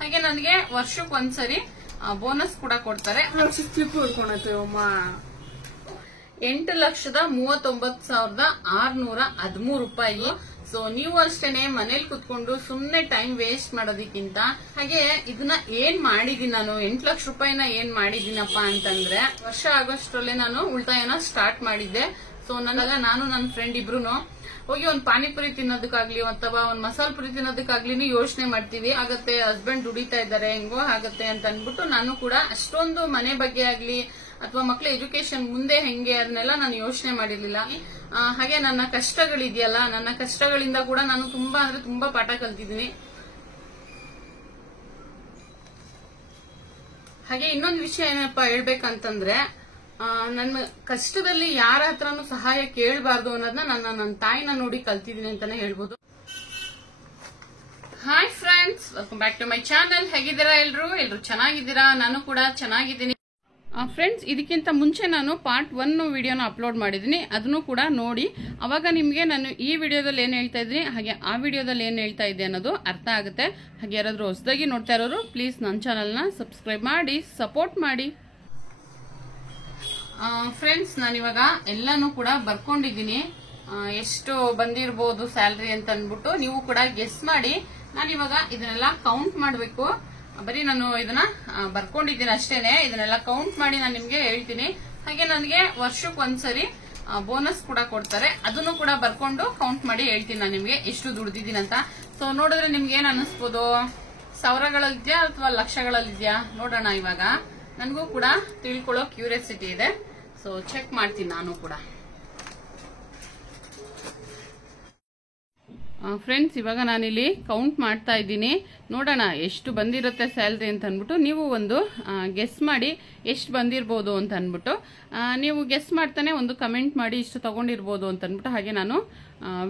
ಹಾಗೆ ನನಗೆ ವರ್ಷಕ್ಕೊಂದ್ಸರಿ ಬೋನಸ್ ಕೂಡ ಕೊಡ್ತಾರೆ. 8,39,613 ರೂಪಾಯಿ. ಸೊ ನೀವು ಅಷ್ಟೇನೆ ಮನೇಲಿ ಕುತ್ಕೊಂಡು ಸುಮ್ನೆ ಟೈಮ್ ವೇಸ್ಟ್ ಮಾಡೋದಕ್ಕಿಂತ ಹಾಗೆ ಇದನ್ನ ಏನ್ ಮಾಡಿದೀನಿ ನಾನು 8 ಲಕ್ಷ ರೂಪಾಯಿನ ಏನ್ ಮಾಡಿದೀನಪ್ಪ ಅಂತಂದ್ರೆ ವರ್ಷ ಆಗೋಷ್ಟ್ರಲ್ಲೇ ನಾನು ಉಳಿತಾಯನ ಸ್ಟಾರ್ಟ್ ಮಾಡಿದ್ದೆ. ಸೊ ನಾನು ನನ್ನ ಫ್ರೆಂಡ್ ಇಬ್ರು ಹೋಗಿ ಒಂದ್ ಪಾನಿಪುರಿ ತಿನ್ನೋದಕ್ಕಾಗ್ಲಿ ಅಥವಾ ಒಂದ್ ಮಸಾಲ ಪುರಿ ತಿನ್ನೋದಕ್ಕಾಗ್ಲಿ ಯೋಚನೆ ಮಾಡ್ತೀವಿ. ಆಗತ್ತೆ ಹಸ್ಬೆಂಡ್ ದುಡಿತಾ ಇದ್ದಾರೆ ಹೆಂಗೋ ಆಗತ್ತೆ ಅಂತ ಅನ್ಬಿಟ್ಟು ನಾನು ಕೂಡ ಅಷ್ಟೊಂದು ಮನೆ ಬಗ್ಗೆ ಆಗ್ಲಿ ಅಥವಾ ಮಕ್ಳ ಎಜುಕೇಶನ್ ಮುಂದೆ ಹೆಂಗೆ ಅದನ್ನೆಲ್ಲ ನಾನು ಯೋಚನೆ ಮಾಡಿರ್ಲಿಲ್ಲ. ಹಾಗೆ ನನ್ನ ಕಷ್ಟಗಳಿದೆಯಲ್ಲ, ನನ್ನ ಕಷ್ಟಗಳಿಂದ ಕೂಡ ನಾನು ತುಂಬಾ ಅಂದ್ರೆ ತುಂಬಾ ಪಾಠ ಕಲ್ತಿದ್ದೀನಿ. ಹಾಗೆ ಇನ್ನೊಂದು ವಿಷಯ ಏನಪ್ಪಾ ಹೇಳ್ಬೇಕಂತಂದ್ರೆ ನನ್ನ ಕಷ್ಟದಲ್ಲಿ ಯಾರ ಹತ್ರನೂ ಸಹಾಯ ಕೇಳಬಾರ್ದು ಅನ್ನೋದನ್ನ ನನ್ನ ತಾಯಿನ ನೋಡಿ ಕಲ್ತಿದ್ದೀನಿ ಅಂತಾನೆ ಹೇಳ್ಬೋದು. Hi friends, welcome back to my channel. ಹೇಗಿದ್ದೀರಾ ಎಲ್ರು ಚೆನ್ನಾಗಿದ್ದೀರಾ? ನಾನು ಕೂಡ ಚೆನ್ನಾಗಿದ್ದೀನಿ. ಫ್ರೆಂಡ್ಸ್, ಇದಕ್ಕಿಂತ ಮುಂಚೆ ನಾನು ಪಾರ್ಟ್ 1 ವಿಡಿಯೋನ ಅಪ್ಲೋಡ್ ಮಾಡಿದ್ದೀನಿ, ಅದನ್ನು ಕೂಡ ನೋಡಿ. ಅವಾಗ ನಿಮಗೆ ನಾನು ಈ ವಿಡಿಯೋದಲ್ಲಿ ಏನ್ ಹೇಳ್ತಾ ಇದ್ದೀನಿ ಹಾಗೆ ಆ ವಿಡಿಯೋದಲ್ಲಿ ಏನ್ ಹೇಳ್ತಾ ಇದ್ದೆ ಅನ್ನೋದು ಅರ್ಥ ಆಗುತ್ತೆ. ಹಾಗೆ ಯಾರಾದ್ರೂ ಹೊಸದಾಗಿ ನೋಡ್ತಾ ಇರೋರು ಪ್ಲೀಸ್ ನನ್ನ ಚಾನೆಲ್ನ ಸಬ್ಸ್ಕ್ರೈಬ್ ಮಾಡಿ ಸಪೋರ್ಟ್ ಮಾಡಿ. ಫ್ರೆಂಡ್ಸ್, ನಾನಿವಾಗ ಎಲ್ಲಾನು ಕೂಡ ಬರ್ಕೊಂಡಿದ್ದೀನಿ, ಎಷ್ಟು ಬಂದಿರಬಹುದು ಸ್ಯಾಲ್ರಿ ಅಂತ ಅನ್ಬಿಟ್ಟು ನೀವು ಕೂಡ ಗೆಸ್ ಮಾಡಿ. ನಾನಿವಾಗ ಇದನ್ನೆಲ್ಲ ಕೌಂಟ್ ಮಾಡಬೇಕು. ಬರೀ ನಾನು ಇದನ್ನ ಬರ್ಕೊಂಡಿದ್ದೀನಿ ಅಷ್ಟೇನೆ, ಇದನ್ನೆಲ್ಲ ಕೌಂಟ್ ಮಾಡಿ ನಾನು ನಿಮ್ಗೆ ಹೇಳ್ತೀನಿ. ಹಾಗೆ ನನಗೆ ವರ್ಷಕ್ಕೊಂದ್ಸರಿ ಬೋನಸ್ ಕೂಡ ಕೊಡ್ತಾರೆ, ಅದನ್ನು ಕೂಡ ಬರ್ಕೊಂಡು ಕೌಂಟ್ ಮಾಡಿ ಹೇಳ್ತೀನಿ ನಾನು ನಿಮ್ಗೆ ಎಷ್ಟು ದುಡ್ದಿದ್ದೀನಿ ಅಂತ. ಸೊ ನೋಡಿದ್ರೆ ನಿಮ್ಗೆ ಏನ್ ಅನಿಸ್ಬೋದು, ಸಾವಿರಗಳಲ್ಲಿದ್ಯಾ ಅಥವಾ ಲಕ್ಷಗಳಲ್ಲಿದ್ಯಾ ನೋಡೋಣ. ಇವಾಗ ನನಗೂ ಕೂಡ ತಿಳ್ಕೊಳ್ಳೋ ಕ್ಯೂರಿಯಾಸಿಟಿ ಇದೆ, ಸೊ ಚೆಕ್ ಮಾಡ್ತೀನಿ ನಾನು ಕೂಡ. ಫ್ರೆಂಡ್ಸ್, ಇವಾಗ ನಾನಿಲ್ಲಿ ಕೌಂಟ್ ಮಾಡ್ತಾ ಇದ್ದೀನಿ, ನೋಡೋಣ ಎಷ್ಟು ಬಂದಿರುತ್ತೆ ಸ್ಯಾಲ್ರಿ ಅಂತ ಅಂದ್ಬಿಟ್ಟು. ನೀವು ಒಂದು ಗೆಸ್ ಮಾಡಿ ಎಷ್ಟು ಬಂದಿರ್ಬೋದು ಅಂತ ಅಂದ್ಬಿಟ್ಟು ನೀವು ಗೆಸ್ ಮಾಡ್ತಾನೆ ಒಂದು ಕಮೆಂಟ್ ಮಾಡಿ ಇಷ್ಟು ತಗೊಂಡಿರ್ಬೋದು ಅಂತ ಅಂದ್ಬಿಟ್ಟು. ಹಾಗೆ ನಾನು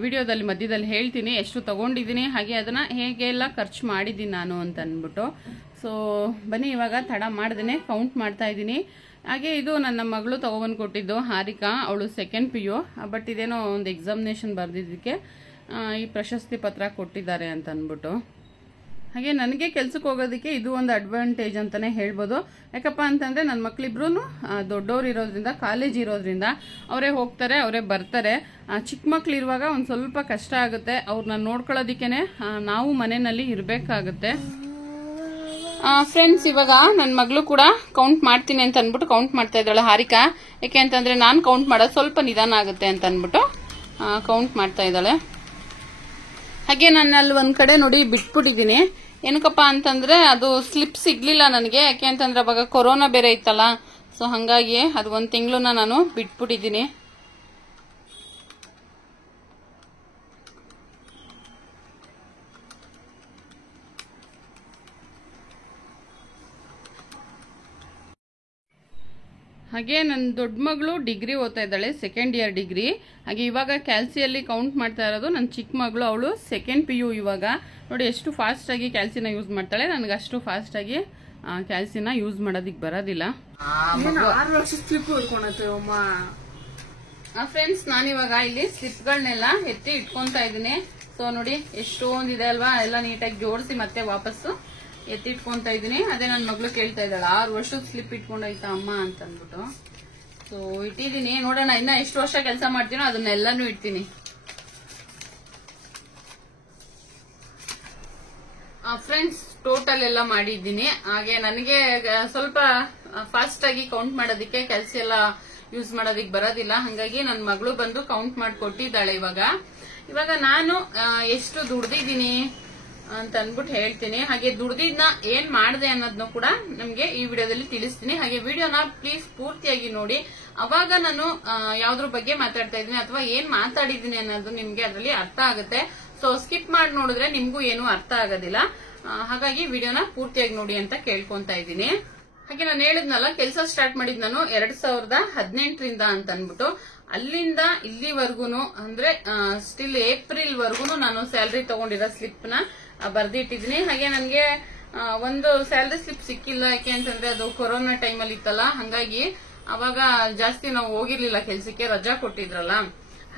ವಿಡಿಯೋದಲ್ಲಿ ಮಧ್ಯದಲ್ಲಿ ಹೇಳ್ತೀನಿ ಎಷ್ಟು ತಗೊಂಡಿದ್ದೀನಿ, ಹಾಗೆ ಅದನ್ನ ಹೇಗೆಲ್ಲ ಖರ್ಚು ಮಾಡಿದ್ದೀನಿ ನಾನು ಅಂತ ಅಂದ್ಬಿಟ್ಟು. ಸೊ ಬನ್ನಿ, ಇವಾಗ ತಡ ಮಾಡ್ದೇನೆ ಕೌಂಟ್ ಮಾಡ್ತಾ ಇದ್ದೀನಿ. ಹಾಗೆ ಇದು ನನ್ನ ಮಗಳು ತಗೊಬಂದು ಕೊಟ್ಟಿದ್ದು, ಹಾರಿಕಾ. ಅವಳು ಸೆಕೆಂಡ್ PU, ಬಟ್ ಇದೇನೋ ಒಂದು ಎಕ್ಸಾಮಿನೇಷನ್ ಬರೆದಿದ್ದಕ್ಕೆ ಈ ಪ್ರಶಸ್ತಿ ಪತ್ರ ಕೊಟ್ಟಿದ್ದಾರೆ ಅಂತ ಅಂದ್ಬಿಟ್ಟು. ಹಾಗೆ ನನಗೆ ಕೆಲ್ಸಕ್ಕೆ ಹೋಗೋದಕ್ಕೆ ಇದು ಒಂದು ಅಡ್ವಾಂಟೇಜ್ ಅಂತಾನೆ ಹೇಳ್ಬೋದು. ಯಾಕಪ್ಪ ಅಂತಂದ್ರೆ ನನ್ನ ಮಕ್ಳಿಬ್ರು ದೊಡ್ಡವ್ರು ಇರೋದ್ರಿಂದ, ಕಾಲೇಜ್ ಇರೋದ್ರಿಂದ ಅವರೇ ಹೋಗ್ತಾರೆ ಅವರೇ ಬರ್ತಾರೆ. ಚಿಕ್ಕ ಮಕ್ಳು ಇರುವಾಗ ಒಂದು ಸ್ವಲ್ಪ ಕಷ್ಟ ಆಗುತ್ತೆ, ಅವ್ರನ್ನ ನೋಡ್ಕೊಳ್ಳೋದಿಕ್ಕೇನೆ ನಾವು ಮನೆಯಲ್ಲಿ ಇರಬೇಕಾಗುತ್ತೆ. ಫ್ರೆಂಡ್ಸ್, ಇವಾಗ ನನ್ನ ಮಗಳು ಕೂಡ ಕೌಂಟ್ ಮಾಡ್ತೀನಿ ಅಂತ ಅಂದ್ಬಿಟ್ಟು ಕೌಂಟ್ ಮಾಡ್ತಾ ಇದ್ದಾಳೆ ಹಾರಿಕಾ. ಯಾಕೆ ಅಂತಂದ್ರೆ ನಾನು ಕೌಂಟ್ ಮಾಡೋದು ಸ್ವಲ್ಪ ನಿಧಾನ ಆಗುತ್ತೆ ಅಂತ ಅಂದ್ಬಿಟ್ಟು ಕೌಂಟ್ ಮಾಡ್ತಾ ಇದ್ದಾಳೆ. ಹಾಗೆ ನಾನು ಅಲ್ಲಿ ಒಂದ್ ಕಡೆ ನೋಡಿ ಬಿಟ್ಬಿಟ್ಟಿದ್ದೀನಿ. ಏನಕ್ಕಪ್ಪ ಅಂತಂದ್ರೆ ಅದು ಸ್ಲಿಪ್ ಸಿಗ್ಲಿಲ್ಲ ನನಗೆ, ಯಾಕೆ ಅಂತಂದ್ರೆ ಅವಾಗ ಕೊರೋನಾ ಬೇರೆ ಇತ್ತಲ್ಲ. ಸೊ ಹಂಗಾಗಿ ಅದು 1 ತಿಂಗಳನ್ನ ನಾನು ಬಿಟ್ಬಿಟ್ಟಿದ್ದೀನಿ. ಹಾಗೆ ನನ್ನ ದೊಡ್ಡ ಮಗಳು ಡಿಗ್ರಿ ಓದ್ತಾ ಇದ್ದಾಳೆ, ಸೆಕೆಂಡ್ ಇಯರ್ ಡಿಗ್ರಿ. ಹಾಗೆ ಇವಾಗ ಕ್ಯಾಲ್ಸಿಯಲ್ಲಿ ಕೌಂಟ್ ಮಾಡ್ತಾ ಇರೋದು ನನ್ನ ಚಿಕ್ಕ ಮಗಳು, ಅವಳು ಸೆಕೆಂಡ್ PU. ಇವಾಗ ನೋಡಿ ಎಷ್ಟು ಫಾಸ್ಟ್ ಆಗಿ ಕ್ಯಾಲ್ಸಿನ ಯೂಸ್ ಮಾಡ್ತಾಳೆ, ನನಗೆ ಅಷ್ಟು ಫಾಸ್ಟ್ ಆಗಿ ಕ್ಯಾಲ್ಸಿನ ಯೂಸ್ ಮಾಡೋದಿಕ್ ಬರೋದಿಲ್ಲ. ಫ್ರೆಂಡ್ಸ್, ನಾನಿವಾಗ ಇಲ್ಲಿ ಸ್ಲಿಪ್ಗಳನ್ನೆಲ್ಲ ಎತ್ತಿ ಇಟ್ಕೊಂತಾ ಇದ್ದೀನಿ. ಸೊ ನೋಡಿ ಎಷ್ಟೊಂದಿದೆ ಅಲ್ವಾ, ಎಲ್ಲ ನೀಟಾಗಿ ಜೋಡಿಸಿ ಮತ್ತೆ ವಾಪಸ್ಸು ಎತ್ತಿಟ್ಕೊಂತಾ ಇದ್ದೀನಿ. ಅದೇ ನನ್ನ ಮಗಳು ಕೇಳ್ತಾ ಇದ್ದಾಳೆ 6 ವರ್ಷದ ಸ್ಲಿಪ್ ಇಟ್ಕೊಂಡಾಯ್ತಾ ಅಮ್ಮ ಅಂತ ಅಂದ್ಬಿಟ್ಟು. ಸೊ ಇಟ್ಟಿದ್ದೀನಿ, ನೋಡೋಣ ಇನ್ನ ಎಷ್ಟು ವರ್ಷ ಕೆಲಸ ಮಾಡ್ತೀನೋ ಅದನ್ನೆಲ್ಲಾನು ಇಡ್ತೀನಿ. ಫ್ರೆಂಡ್ಸ್, ಟೋಟಲ್ ಎಲ್ಲ ಮಾಡಿದ್ದೀನಿ. ಹಾಗೆ ನನಗೆ ಸ್ವಲ್ಪ ಫಾಸ್ಟ್ ಆಗಿ ಕೌಂಟ್ ಮಾಡೋದಿಕ್ಕೆ ಕೆಲಸ ಎಲ್ಲ ಯೂಸ್ ಮಾಡೋದಿಕ್ ಬರೋದಿಲ್ಲ. ಹಂಗಾಗಿ ನನ್ನ ಮಗಳು ಬಂದು ಕೌಂಟ್ ಮಾಡಿ ಕೊಟ್ಟಿದ್ದಾಳೆ. ಇವಾಗ ನಾನು ಎಷ್ಟು ದುಡ್ದಿದ್ದೀನಿ ಅಂತ ಅನ್ಬಿಟ್ಟು ಹೇಳ್ತೀನಿ. ಹಾಗೆ ದುಡ್ದಿದ್ನ ಏನ್ ಮಾಡಿದೆ ಅನ್ನೋದನ್ನು ಕೂಡ ನಮ್ಗೆ ಈ ವಿಡಿಯೋದಲ್ಲಿ ತಿಳಿಸ್ತೀನಿ. ಹಾಗೆ ವಿಡಿಯೋನ ಪ್ಲೀಸ್ ಪೂರ್ತಿಯಾಗಿ ನೋಡಿ, ಅವಾಗ ನಾನು ಯಾವ್ದ್ರ ಬಗ್ಗೆ ಮಾತಾಡ್ತಾ ಇದ್ದೀನಿ ಅಥವಾ ಏನ್ ಮಾತಾಡಿದ್ದೀನಿ ಅನ್ನೋದು ನಿಮ್ಗೆ ಅದರಲ್ಲಿ ಅರ್ಥ ಆಗುತ್ತೆ. ಸೊ ಸ್ಕಿಪ್ ಮಾಡಿ ನೋಡಿದ್ರೆ ನಿಮ್ಗೂ ಏನು ಅರ್ಥ ಆಗೋದಿಲ್ಲ. ಹಾಗಾಗಿ ವಿಡಿಯೋನ ಪೂರ್ತಿಯಾಗಿ ನೋಡಿ ಅಂತ ಕೇಳ್ಕೊಂತಾ ಇದ್ದೀನಿ. ಹಾಗೆ ನಾನು ಹೇಳಿದ್ನಲ್ಲ, ಕೆಲಸ ಸ್ಟಾರ್ಟ್ ಮಾಡಿದ್ ನಾನು 2018ರಿಂದ ಅಂತ ಅನ್ಬಿಟ್ಟು. ಅಲ್ಲಿಂದ ಇಲ್ಲಿವರೆಗೂ ಅಂದ್ರೆ ಸ್ಟಿಲ್ ಏಪ್ರಿಲ್ ವರ್ಗುನು ನಾನು ಸ್ಯಾಲ್ರಿ ತಗೊಂಡಿರೋ ಸ್ಲಿಪ್ ನ ಬರ್ದಿಟ್ಟಿದ್ದೀನಿ. ಹಾಗೆ ನನಗೆ ಒಂದು ಸ್ಯಾಲ್ರಿ ಸ್ಲಿಪ್ ಸಿಕ್ಕಿಲ್ಲ, ಯಾಕೆ ಅಂತಂದ್ರೆ ಅದು ಕೊರೋನಾ ಟೈಮಲ್ಲಿ ಇತ್ತಲ್ಲ. ಹಂಗಾಗಿ ಅವಾಗ ಜಾಸ್ತಿ ನಾವು ಹೋಗಿರ್ಲಿಲ್ಲ ಕೆಲ್ಸಕ್ಕೆ, ರಜಾ ಕೊಟ್ಟಿದ್ರಲ್ಲ.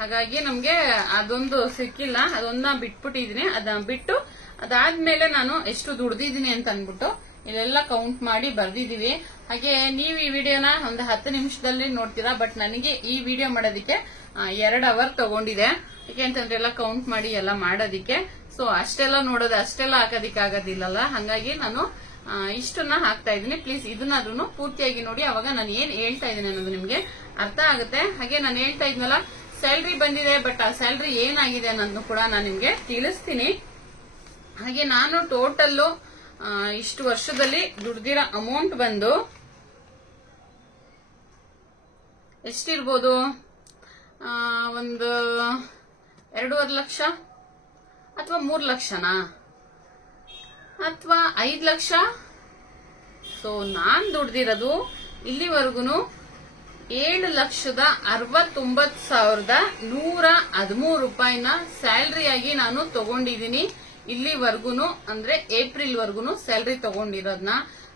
ಹಾಗಾಗಿ ನಮ್ಗೆ ಅದೊಂದು ಸಿಕ್ಕಿಲ್ಲ, ಅದೊಂದ ಬಿಟ್ಬಿಟ್ಟಿದೀನಿ. ಅದನ್ನ ಬಿಟ್ಟು ಅದಾದ್ಮೇಲೆ ನಾನು ಎಷ್ಟು ದುಡ್ದಿದ್ದೀನಿ ಅಂತ ಅನ್ಬಿಟ್ಟು ಇದೆಲ್ಲ ಕೌಂಟ್ ಮಾಡಿ ಬರ್ದಿದೀವಿ. ಹಾಗೆ ನೀವು ಈ ವಿಡಿಯೋನ ಒಂದು 10 ನಿಮಿಷದಲ್ಲಿ ನೋಡ್ತೀರಾ, ಬಟ್ ನನಗೆ ಈ ವಿಡಿಯೋ ಮಾಡೋದಕ್ಕೆ 2 ಅವರ್ ತಗೊಂಡಿದೆ. ಯಾಕೆ ಅಂತಂದ್ರೆ ಎಲ್ಲ ಕೌಂಟ್ ಮಾಡಿ ಎಲ್ಲ ಮಾಡೋದಿಕ್ಕೆ. ಸೊ ಅಷ್ಟೆಲ್ಲ ನೋಡೋದು, ಅಷ್ಟೆಲ್ಲ ಹಾಕೋದಿಕ್ಕೆ ಆಗೋದಿಲ್ಲಲ್ಲ, ಹಾಗಾಗಿ ನಾನು ಇಷ್ಟನ್ನ ಹಾಕ್ತಾ ಇದ್ದೀನಿ. ಪ್ಲೀಸ್ ಇದನ್ನಾದ್ರೂ ಪೂರ್ತಿಯಾಗಿ ನೋಡಿ, ಅವಾಗ ನಾನು ಏನ್ ಹೇಳ್ತಾ ಇದ್ದೀನಿ ಅನ್ನೋದು ನಿಮ್ಗೆ ಅರ್ಥ ಆಗುತ್ತೆ. ಹಾಗೆ ನಾನು ಹೇಳ್ತಾ ಇದ್ನಲ್ಲ, ಸ್ಯಾಲ್ರಿ ಬಂದಿದೆ, ಬಟ್ ಆ ಸ್ಯಾಲ್ರಿ ಏನಾಗಿದೆ ಅನ್ನೋದನ್ನು ಕೂಡ ನಾನು ನಿಮ್ಗೆ ತಿಳಿಸ್ತೀನಿ. ಹಾಗೆ ನಾನು ಟೋಟಲ್ ಇಷ್ಟು ವರ್ಷದಲ್ಲಿ ದುಡ್ದಿರೋ ಅಮೌಂಟ್ ಬಂದು ಎಷ್ಟಿರ್ಬೋದು, ಒಂದು 2.5 ಲಕ್ಷ ಅಥವಾ 3 ಲಕ್ಷನಾ ಅಥವಾ 5 ಲಕ್ಷ. ಸೊ ನಾನ್ ದುಡ್ದಿರೋದು ಇಲ್ಲಿವರೆಗೂ 7,69,113 ರೂಪಾಯಿನ ಸ್ಯಾಲ್ರಿಯಾಗಿ ನಾನು ತಗೊಂಡಿದ್ದೀನಿ. ಇಲ್ಲಿವರೆಗೂ ಅಂದ್ರೆ ಏಪ್ರಿಲ್ ವರ್ಗುನು ಸ್ಯಾಲ್ರಿ ತಗೊಂಡಿರೋದ್ನ.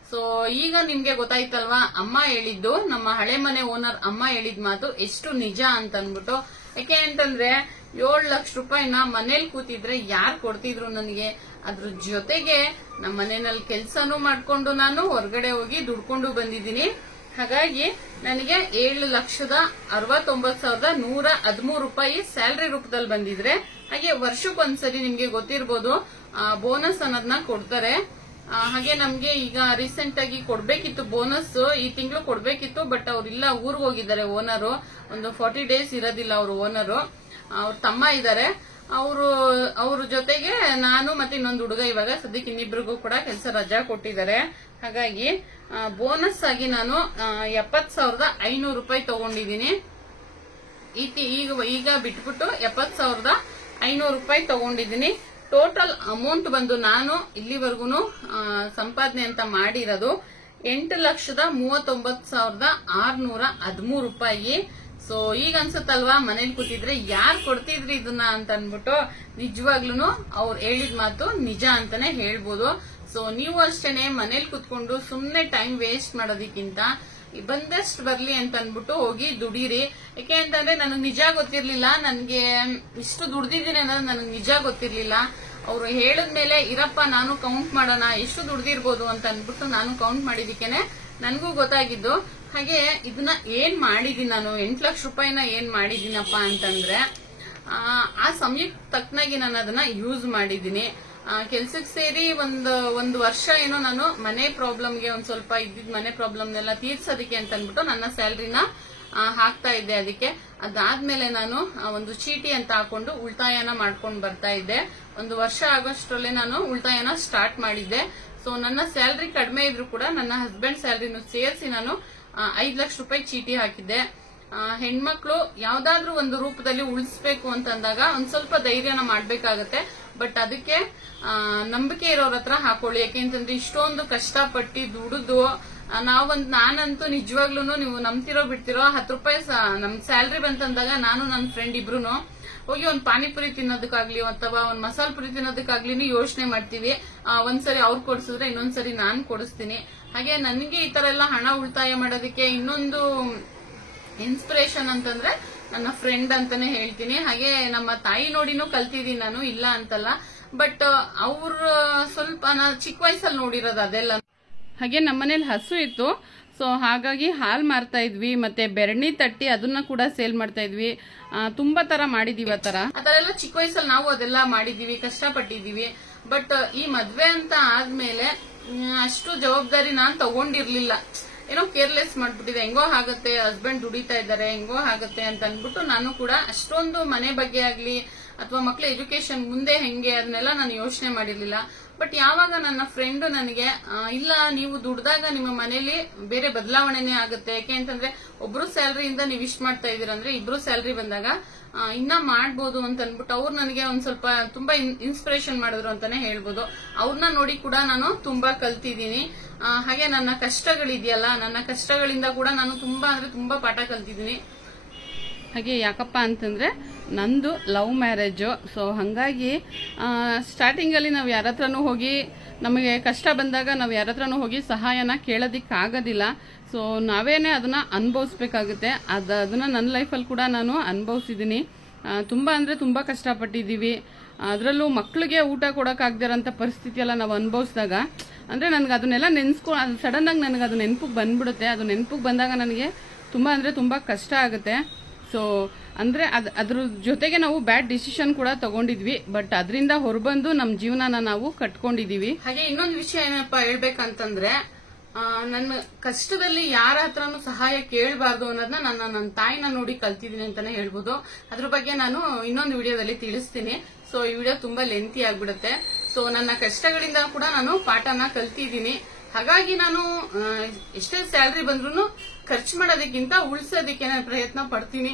ಸೊ ಈಗ ನಿಮ್ಗೆ ಗೊತ್ತಾಯ್ತಲ್ವಾ, ಅಮ್ಮ ಹೇಳಿದ್ದು, ನಮ್ಮ ಹಳೆ ಮನೆ ಓನರ್ ಅಮ್ಮ ಹೇಳಿದ ಮಾತು ಎಷ್ಟು ನಿಜ ಅಂತ ಅನ್ಬಿಟ್ಟು. ಯಾಕೆ ಅಂತಂದ್ರೆ 7 ಲಕ್ಷ ರೂಪಾಯಿನ ಮನೇಲಿ ಕೂತಿದ್ರೆ ಯಾರು ಕೊಡ್ತಿದ್ರು ನನಗೆ. ಅದ್ರ ಜೊತೆಗೆ ನಮ್ಮ ಮನೆಯಲ್ಲಿ ಕೆಲ್ಸನೂ ಮಾಡ್ಕೊಂಡು ನಾನು ಹೊರಗಡೆ ಹೋಗಿ ದುಡ್ಕೊಂಡು ಬಂದಿದ್ದೀನಿ. ಹಾಗಾಗಿ ನನಗೆ 7,69,113 ರೂಪಾಯಿ ಸ್ಯಾಲ್ರಿ ರೂಪದಲ್ಲಿ ಬಂದಿದ್ರೆ, ಹಾಗೆ ವರ್ಷಕ್ಕೊಂದ್ಸರಿ ನಿಮ್ಗೆ ಗೊತ್ತಿರ್ಬೋದು ಬೋನಸ್ ಅನ್ನೋದನ್ನ ಕೊಡ್ತಾರೆ. ಹಾಗೆ ನಮ್ಗೆ ಈಗ ರೀಸೆಂಟ್ ಆಗಿ ಕೊಡ್ಬೇಕಿತ್ತು ಬೋನಸ್, ಈ ತಿಂಗಳು ಕೊಡ್ಬೇಕಿತ್ತು, ಬಟ್ ಅವ್ರಿಲ್ಲ, ಊರ್ಗ್ ಹೋಗಿದ್ದಾರೆ ಓನರು. ಒಂದು 40 ಡೇಸ್ ಇರೋದಿಲ್ಲ ಅವರು ಓನರು. ಅವ್ರ ತಮ್ಮ ಇದ್ದಾರೆ, ಅವ್ರ ಜೊತೆಗೆ ನಾನು ಮತ್ತೆ ಇನ್ನೊಂದು ಹುಡುಗ ಇವಾಗ ಸದ್ಯಕ್ಕೆ ಇನ್ನಿಬ್ರಿಗೂ ಕೂಡ ಕೆಲಸ ರಜಾ ಕೊಟ್ಟಿದ್ದಾರೆ. ಹಾಗಾಗಿ ಬೋನಸ್ ಆಗಿ ನಾನು 70,500 ರೂಪಾಯಿ ತಗೊಂಡಿದ್ದೀನಿ. ಈಗ ಬಿಟ್ಬಿಟ್ಟು 70,500 ರೂಪಾಯಿ ತಗೊಂಡಿದ್ದೀನಿ. ಟೋಟಲ್ ಅಮೌಂಟ್ ಬಂದು ನಾನು ಇಲ್ಲಿವರೆಗೂ ಸಂಪಾದನೆ ಅಂತ ಮಾಡಿರೋದು 8,39,613 ರೂಪಾಯಿ. ಸೊ ಈಗ ಅನ್ಸುತ್ತಲ್ವಾ, ಮನೇಲಿ ಕೂತಿದ್ರೆ ಯಾರು ಕೊಡ್ತಿದ್ರಿ ಇದನ್ನ ಅಂತ ಅನ್ಬಿಟ್ಟು. ನಿಜವಾಗ್ಲೂ ಅವ್ರು ಹೇಳಿದ ಮಾತು ನಿಜ ಅಂತಾನೆ ಹೇಳ್ಬೋದು. ಸೊ ನೀವು ಅಷ್ಟೇನೆ ಮನೇಲಿ ಕುತ್ಕೊಂಡು ಸುಮ್ನೆ ಟೈಮ್ ವೇಸ್ಟ್ ಮಾಡೋದಕ್ಕಿಂತ ಬಂದಷ್ಟು ಬರ್ಲಿ ಅಂತ ಅನ್ಬಿಟ್ಟು ಹೋಗಿ ದುಡೀರಿ. ಯಾಕೆ ಅಂತಂದ್ರೆ ನನಗೆ ನಿಜ ಗೊತ್ತಿರ್ಲಿಲ್ಲ, ನನ್ಗೆ ಇಷ್ಟು ದುಡ್ದಿದ್ದೀನಿ ಅನ್ನೋದು ನನಗೆ ನಿಜ ಗೊತ್ತಿರ್ಲಿಲ್ಲ. ಅವ್ರು ಹೇಳಿದ್ಮೇಲೆ ಇರಪ್ಪ ನಾನು ಕೌಂಟ್ ಮಾಡೋಣ ಎಷ್ಟು ದುಡ್ದಿರ್ಬೋದು ಅಂತ ಅನ್ಬಿಟ್ಟು ನಾನು ಕೌಂಟ್ ಮಾಡಿದಿಕ್ಕೇನೆ ನನ್ಗೂ ಗೊತ್ತಾಗಿದ್ದು. ಹಾಗೆ ಇದನ್ನ ಏನ್ ಮಾಡಿದೀನಿ ನಾನು, 8 ಲಕ್ಷ ರೂಪಾಯಿನ ಏನ್ ಮಾಡಿದೀನಪ್ಪ ಅಂತಂದ್ರೆ ಆ ಸಮಯಕ್ಕೆ ತಕ್ಕನಾಗಿ ನಾನು ಅದನ್ನ ಯೂಸ್ ಮಾಡಿದೀನಿ. ಕೆಲ್ಸಕ್ಕೆ ಸೇರಿ ಒಂದು ವರ್ಷ ಏನೋ ನಾನು ಮನೆ ಪ್ರಾಬ್ಲಮ್ಗೆ ಒಂದ್ ಸ್ವಲ್ಪ ಇದ್ದಿದ್ ಮನೆ ಪ್ರಾಬ್ಲಮ್ನೆಲ್ಲ ತೀರ್ಸೋದಕ್ಕೆ ಅಂತ ಅನ್ಬಿಟ್ಟು ನನ್ನ ಸ್ಯಾಲ್ರಿನ ಹಾಕ್ತಾ ಇದ್ದೆ. ಅದಕ್ಕೆ ಅದಾದ್ಮೇಲೆ ನಾನು ಒಂದು ಚೀಟಿ ಅಂತ ಹಾಕೊಂಡು ಉಳಿತಾಯನ ಮಾಡ್ಕೊಂಡು ಬರ್ತಾ ಇದ್ದೆ. ಒಂದು ವರ್ಷ ಆಗೋಷ್ಟರಲ್ಲೇ ನಾನು ಉಳಿತಾಯನ ಸ್ಟಾರ್ಟ್ ಮಾಡಿದ್ದೆ. ಸೊ ನನ್ನ ಸ್ಯಾಲ್ರಿ ಕಡಿಮೆ ಇದ್ರು ಕೂಡ ನನ್ನ ಹಸ್ಬೆಂಡ್ ಸ್ಯಾಲ್ರಿನೂ ಸೇರಿಸಿ ನಾನು 5 ಲಕ್ಷ ರೂಪಾಯಿ ಚೀಟಿ ಹಾಕಿದ್ದೆ. ಹೆಣ್ಮಕ್ಳು ಯಾವ್ದಾದ್ರು ಒಂದು ರೂಪದಲ್ಲಿ ಉಳಿಸ್ಬೇಕು ಅಂತಂದಾಗ ಒಂದ್ ಸ್ವಲ್ಪ ಧೈರ್ಯನ ಮಾಡ್ಬೇಕಾಗತ್ತೆ. ಬಟ್ ಅದಕ್ಕೆ ನಂಬಿಕೆ ಇರೋರ ಹತ್ರ ಹಾಕೊಳ್ಳಿ. ಯಾಕೆಂತಂದ್ರೆ ಇಷ್ಟೊಂದು ಕಷ್ಟಪಟ್ಟು ದುಡಿದು ನಾನಂತೂ ನಿಜವಾಗ್ಲೂ ನೀವು ನಂಬ್ತಿರೋ ಬಿಡ್ತಿರೋ 10 ರೂಪಾಯಿ ನಮ್ ಸ್ಯಾಲ್ರಿ ಬಂತಂದಾಗ ನಾನು ನನ್ನ ಫ್ರೆಂಡ್ ಇಬ್ರುನು ಹೋಗಿ ಒಂದ್ ಪಾನಿಪುರಿ ತಿನ್ನೋದಕ್ಕಾಗ್ಲಿ ಅಥವಾ ಒಂದ್ ಮಸಾಲ ಪುರಿ ತಿನ್ನೋದಕ್ಕಾಗ್ಲಿ ಯೋಚನೆ ಮಾಡ್ತೀವಿ. ಒಂದ್ಸರಿ ಅವ್ರು ಕೊಡ್ಸಿದ್ರೆ ಇನ್ನೊಂದ್ಸರಿ ನಾನ್ ಕೊಡಿಸ್ತೀನಿ. ಹಾಗೆ ನನಗೆ ಈ ತರ ಎಲ್ಲ ಹಣ ಉಳಿತಾಯ ಮಾಡೋದಕ್ಕೆ ಇನ್ನೊಂದು ಇನ್ಸ್ಪಿರೇಷನ್ ಅಂತಂದ್ರೆ ನನ್ನ ಫ್ರೆಂಡ್ ಅಂತಾನೆ ಹೇಳ್ತೀನಿ. ಹಾಗೆ ನಮ್ಮ ತಾಯಿ ನೋಡಿನೂ ಕಲ್ತಿದ್ದೀನಿ ನಾನು, ಇಲ್ಲ ಅಂತಲ್ಲ. ಬಟ್ ಅವ್ರ ಸ್ವಲ್ಪ ಚಿಕ್ಕ ವಯಸ್ಸಲ್ಲಿ ನೋಡಿರೋದು ಅದೆಲ್ಲ. ಹಾಗೆ ನಮ್ಮನೇಲಿ ಹಸು ಇತ್ತು, ಸೊ ಹಾಗಾಗಿ ಹಾಲು ಮಾರ್ತಾ ಇದ್ವಿ, ಮತ್ತೆ ಬೆರಣಿ ತಟ್ಟಿ ಅದನ್ನ ಕೂಡ ಸೇಲ್ ಮಾಡ್ತಾ ಇದ್ವಿ. ತುಂಬಾ ತರ ಮಾಡಿದೀವಿ. ಆ ತರ ಎಲ್ಲ ಚಿಕ್ಕ ವಯಸ್ಸಲ್ಲಿ ನಾವು ಅದೆಲ್ಲ ಮಾಡಿದೀವಿ, ಕಷ್ಟಪಟ್ಟಿದೀವಿ. ಬಟ್ ಈ ಮದ್ವೆ ಅಂತ ಆದ್ಮೇಲೆ ಅಷ್ಟು ಜವಾಬ್ದಾರಿ ನಾನ್ ತಗೊಂಡಿರ್ಲಿಲ್ಲ. ಏನೋ ಕೇರ್ಲೆಸ್ ಮಾಡ್ಬಿಟ್ಟಿದೆ, ಹೆಂಗೋ ಆಗತ್ತೆ, ಹಸ್ಬೆಂಡ್ ದುಡಿತಾ ಇದ್ದಾರೆ, ಹೆಂಗೋ ಆಗತ್ತೆ ಅಂತ ಅನ್ಬಿಟ್ಟು ನಾನು ಕೂಡ ಅಷ್ಟೊಂದು ಮನೆ ಬಗ್ಗೆ ಆಗ್ಲಿ ಅಥವಾ ಮಕ್ಳ ಎಜುಕೇಶನ್ ಮುಂದೆ ಹೆಂಗೆ ಅದನ್ನೆಲ್ಲ ನಾನು ಯೋಚನೆ ಮಾಡಿರ್ಲಿಲ್ಲ. ಬಟ್ ಯಾವಾಗ ನನ್ನ ಫ್ರೆಂಡ್ ನನಗೆ ಇಲ್ಲ ನೀವು ದುಡ್ದಾಗ ನಿಮ್ಮ ಮನೇಲಿ ಬೇರೆ ಬದಲಾವಣೆನೇ ಆಗುತ್ತೆ, ಯಾಕೆ ಅಂತಂದ್ರೆ ಒಬ್ರು ಸ್ಯಾಲ್ರಿಯಿಂದ ನೀವು ಇಷ್ಟ ಮಾಡ್ತಾ ಇದೀರಂದ್ರೆ ಇಬ್ರು ಸ್ಯಾಲ್ರಿ ಬಂದಾಗ ಇನ್ನ ಮಾಡ್ಬೋದು ಅಂತ ಅನ್ಬಿಟ್ಟು ಅವ್ರು ನನಗೆ ಒಂದ್ ಸ್ವಲ್ಪ ತುಂಬಾ ಇನ್ಸ್ಪಿರೇಷನ್ ಮಾಡಿದ್ರು ಅಂತಾನೆ ಹೇಳ್ಬೋದು. ಅವ್ರನ್ನ ನೋಡಿ ಕೂಡ ನಾನು ತುಂಬಾ ಕಲ್ತಿದ್ದೀನಿ. ಹಾಗೆ ನನ್ನ ಕಷ್ಟಗಳಿದೆಯಲ್ಲ, ನನ್ನ ಕಷ್ಟಗಳಿಂದ ಕೂಡ ನಾನು ತುಂಬಾ ಅಂದ್ರೆ ತುಂಬಾ ಪಾಠ ಕಲ್ತಿದ್ದೀನಿ. ಹಾಗೆ ಯಾಕಪ್ಪ ಅಂತಂದ್ರೆ ನಂದು ಲವ್ ಮ್ಯಾರೇಜು. ಸೊ ಹಾಗಾಗಿ ಸ್ಟಾರ್ಟಿಂಗಲ್ಲಿ ನಾವು ಯಾರ ಹತ್ರನೂ ಹೋಗಿ ನಮಗೆ ಕಷ್ಟ ಬಂದಾಗ ನಾವು ಯಾರ ಹತ್ರನೂ ಹೋಗಿ ಸಹಾಯನ ಕೇಳೋದಿಕ್ಕಾಗೋದಿಲ್ಲ. ಸೊ ನಾವೇನೆ ಅದನ್ನ ಅನುಭವಿಸ್ಬೇಕಾಗುತ್ತೆ. ಅದನ್ನ ನನ್ನ ಲೈಫಲ್ಲಿ ಕೂಡ ನಾನು ಅನುಭವಿಸಿದ್ದೀನಿ. ತುಂಬಾ ಅಂದ್ರೆ ತುಂಬಾ ಕಷ್ಟಪಟ್ಟಿದ್ದೀವಿ. ಅದರಲ್ಲೂ ಮಕ್ಕಳಿಗೆ ಊಟ ಕೊಡೋಕ್ಕಾಗದಿರೋಂಥ ಪರಿಸ್ಥಿತಿ ಎಲ್ಲ ನಾವು ಅನುಭವಿಸಿದಾಗ ಅಂದ್ರೆ ನನಗೆ ಅದನ್ನೆಲ್ಲ ಸಡನ್ ಆಗಿ ನನಗೆ ಅದು ನೆನಪಿಗೆ ಬಂದ್ಬಿಡುತ್ತೆ. ಅದು ನೆನಪಿಗೆ ಬಂದಾಗ ನನಗೆ ತುಂಬಾ ಅಂದ್ರೆ ತುಂಬಾ ಕಷ್ಟ ಆಗುತ್ತೆ. ಸೊ ಅಂದ್ರೆ ಅದ್ರ ಜೊತೆಗೆ ನಾವು ಬ್ಯಾಡ್ ಡಿಸಿಷನ್ ಕೂಡ ತಗೊಂಡಿದ್ವಿ. ಬಟ್ ಅದರಿಂದ ಹೊರಬಂದು ನಮ್ಮ ಜೀವನನ ನಾವು ಕಟ್ಕೊಂಡಿದೀವಿ. ಹಾಗೆ ಇನ್ನೊಂದು ವಿಷಯ ಏನಪ್ಪಾ ಹೇಳ್ಬೇಕಂತಂದ್ರೆ, ನನ್ನ ಕಷ್ಟದಲ್ಲಿ ಯಾರ ಹತ್ರನೂ ಸಹಾಯ ಕೇಳಬಾರ್ದು ಅನ್ನೋದನ್ನ ನನ್ನ ತಾಯಿನ ನೋಡಿ ಕಲ್ತಿದ್ದೀನಿ ಅಂತಾನೆ ಹೇಳ್ಬೋದು. ಅದ್ರ ಬಗ್ಗೆ ನಾನು ಇನ್ನೊಂದು ವಿಡಿಯೋದಲ್ಲಿ ತಿಳಿಸ್ತೀನಿ. ಸೊ ಈ ವಿಡಿಯೋ ತುಂಬಾ ಲೆಂತಿ ಆಗ್ಬಿಡುತ್ತೆ. ಸೊ ನನ್ನ ಕಷ್ಟಗಳಿಂದ ಕೂಡ ನಾನು ಪಾಠನ ಕಲ್ತಿದ್ದೀನಿ. ಹಾಗಾಗಿ ನಾನು ಎಷ್ಟೇ ಸ್ಯಾಲ್ರಿ ಬಂದ್ರು ಖರ್ಚು ಮಾಡೋದಕ್ಕಿಂತ ಉಳಿಸೋದಕ್ಕೆ ನಾನು ಪ್ರಯತ್ನ ಪಡ್ತೀನಿ.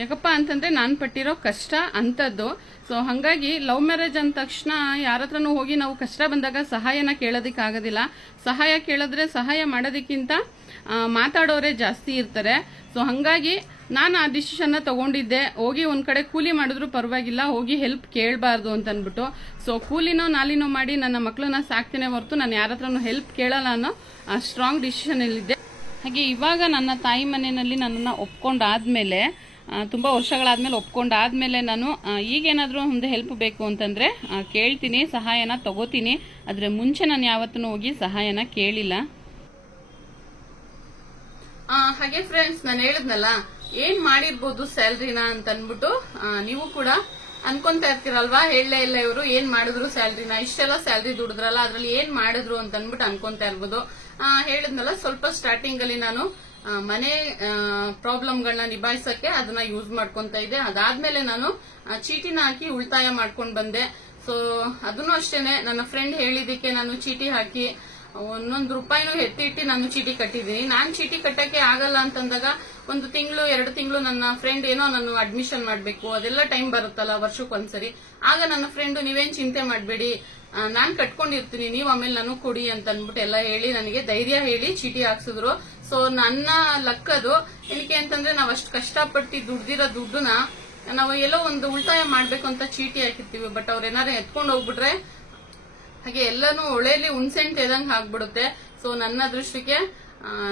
ಯಾಕಪ್ಪ ಅಂತಂದ್ರೆ ನಾನು ಪಟ್ಟಿರೋ ಕಷ್ಟ ಅಂತದ್ದು. ಸೊ ಹಂಗಾಗಿ ಲವ್ ಮ್ಯಾರೇಜ್ ಅಂದ ತಕ್ಷಣ ಯಾರ ಹತ್ರನೂ ಹೋಗಿ ನಾವು ಕಷ್ಟ ಬಂದಾಗ ಸಹಾಯನ ಕೇಳೋದಿಕ್ ಆಗೋದಿಲ್ಲ. ಸಹಾಯ ಕೇಳಿದ್ರೆ ಸಹಾಯ ಮಾಡೋದಕ್ಕಿಂತ ಮಾತಾಡೋರೇ ಜಾಸ್ತಿ ಇರ್ತಾರೆ. ಸೊ ಹಂಗಾಗಿ ನಾನು ಆ ಡಿಸಿಷನ್ ತಗೊಂಡಿದ್ದೆ. ಹೋಗಿ ಒಂದ್ ಕಡೆ ಕೂಲಿ ಮಾಡಿದ್ರು ಪರವಾಗಿಲ್ಲ, ಹೋಗಿ ಹೆಲ್ಪ್ ಕೇಳಬಾರ್ದು ಅಂತ ಅನ್ಬಿಟ್ಟು. ಸೊ ಕೂಲಿನೋ ನಾಲಿನೋ ಮಾಡಿ ನನ್ನ ಮಕ್ಕಳನ್ನ ಸಾಕ್ತೇನೆ ಹೊರತು ನಾನು ಯಾರ ಹತ್ರನೂ ಹೆಲ್ಪ್ ಕೇಳಲ್ಲ ಅನ್ನೋ ಸ್ಟ್ರಾಂಗ್ ಡಿಸಿಷನ್ ಅಲ್ಲಿದ್ದೆ. ಹಾಗೆ ಇವಾಗ ನನ್ನ ತಾಯಿ ಮನೆಯಲ್ಲಿ ನನ್ನನ್ನ ಒಪ್ಕೊಂಡಾದ್ಮೇಲೆ, ತುಂಬಾ ವರ್ಷಗಳಾದ್ಮೇಲೆ ಒಪ್ಕೊಂಡಾದ್ಮೇಲೆ ನಾನು ಈಗೇನಾದ್ರೂ ಒಂದು ಹೆಲ್ಪ್ ಬೇಕು ಅಂತಂದ್ರೆ ಕೇಳ್ತೀನಿ, ಸಹಾಯನ ತಗೋತೀನಿ. ಆದ್ರೆ ಮುಂಚೆ ನಾನು ಯಾವತ್ತೂ ಹೋಗಿ ಸಹಾಯನ ಕೇಳಿಲ್ಲ. ಹಾಗೆ ಫ್ರೆಂಡ್ಸ್, ನಾನು ಹೇಳಿದ್ನಲ್ಲ ಏನ್ ಮಾಡಿರ್ಬೋದು ಸ್ಯಾಲ್ರಿನ ಅಂತ ಅನ್ಬಿಟ್ಟು ನೀವು ಕೂಡ ಅನ್ಕೊಂತಾ ಇರ್ತೀರಲ್ವಾ, ಹೇಳಲೇ ಇಲ್ಲ ಇವರು ಏನ್ ಮಾಡಿದ್ರು ಸ್ಯಾಲ್ರಿನ, ಇಷ್ಟೆಲ್ಲ ಸ್ಯಾಲ್ರಿ ದುಡಿದ್ರಲ್ಲ ಅದ್ರಲ್ಲಿ ಏನ್ ಮಾಡಿದ್ರು ಅಂತ ಅನ್ಬಿಟ್ಟು ಅನ್ಕೊಂತಾ ಇರ್ಬೋದು. ಹೇಳಿದ್ನಲ್ಲ ಸ್ವಲ್ಪ ಸ್ಟಾರ್ಟಿಂಗ್ ಅಲ್ಲಿ ನಾನು ಮನೆ ಪ್ರಾಬ್ಲಮ್ಗಳನ್ನ ನಿಭಾಯಿಸಕ್ಕೆ ಅದನ್ನ ಯೂಸ್ ಮಾಡ್ಕೊಂತ ಇದ್ದೆ. ಅದಾದ್ಮೇಲೆ ನಾನು ಚೀಟಿನ ಹಾಕಿ ಉಳಿತಾಯ ಮಾಡ್ಕೊಂಡ್ ಬಂದೆ. ಸೊ ಅದನ್ನು ಅಷ್ಟೇನೆ, ನನ್ನ ಫ್ರೆಂಡ್ ಹೇಳಿದಕ್ಕೆ ನಾನು ಚೀಟಿ ಹಾಕಿ ಒಂದೊಂದು ರೂಪಾಯಿನೂ ಎತ್ತಿಟ್ಟು ನಾನು ಚೀಟಿ ಕಟ್ಟಿದ್ದೀನಿ. ನಾನ್ ಚೀಟಿ ಕಟ್ಟಕ್ಕೆ ಆಗಲ್ಲ ಅಂತಂದಾಗ 1 ತಿಂಗಳು 2 ತಿಂಗಳು ನನ್ನ ಫ್ರೆಂಡ್ ಏನೋ ನಾನು ಅಡ್ಮಿಷನ್ ಮಾಡ್ಬೇಕು, ಅದೆಲ್ಲ ಟೈಮ್ ಬರುತ್ತಲ್ಲ ವರ್ಷಕ್ಕೊಂದ್ಸರಿ. ಆಗ ನನ್ನ ಫ್ರೆಂಡ್ ನೀವೇನ್ ಚಿಂತೆ ಮಾಡ್ಬೇಡಿ, ನಾನ್ ಕಟ್ಕೊಂಡಿರ್ತೀನಿ, ನೀವ್ ಆಮೇಲೆ ನಾನು ಕೊಡಿ ಅಂತ ಅನ್ಬಿಟ್ಟು ಎಲ್ಲ ಹೇಳಿ ನನಗೆ ಧೈರ್ಯ ಹೇಳಿ ಚೀಟಿ ಹಾಕ್ಸಿದ್ರು. ಸೊ ನನ್ನ ಲಕ್ಕದು ಏನಕ್ಕೆ ಅಂತಂದ್ರೆ ನಾವ್ ಅಷ್ಟು ಕಷ್ಟಪಟ್ಟು ದುಡ್ದಿರೋ ದುಡ್ಡನ್ನ ನಾವು ಎಲ್ಲೋ ಒಂದು ಉಳಿತಾಯ ಮಾಡ್ಬೇಕು ಅಂತ ಚೀಟಿ ಹಾಕಿರ್ತೀವಿ. ಬಟ್ ಅವ್ರೇನಾರು ಎತ್ಕೊಂಡು ಹೋಗ್ಬಿಟ್ರೆ ಹಾಗೆ ಎಲ್ಲಾನು ಒಳ್ಳೆಯಲ್ಲಿ ಹುಣ್ಸೆಂಟ್ ಎದಂಗ್ ಆಗ್ಬಿಡುತ್ತೆ. ಸೊ ನನ್ನ ದೃಷ್ಟಿಗೆ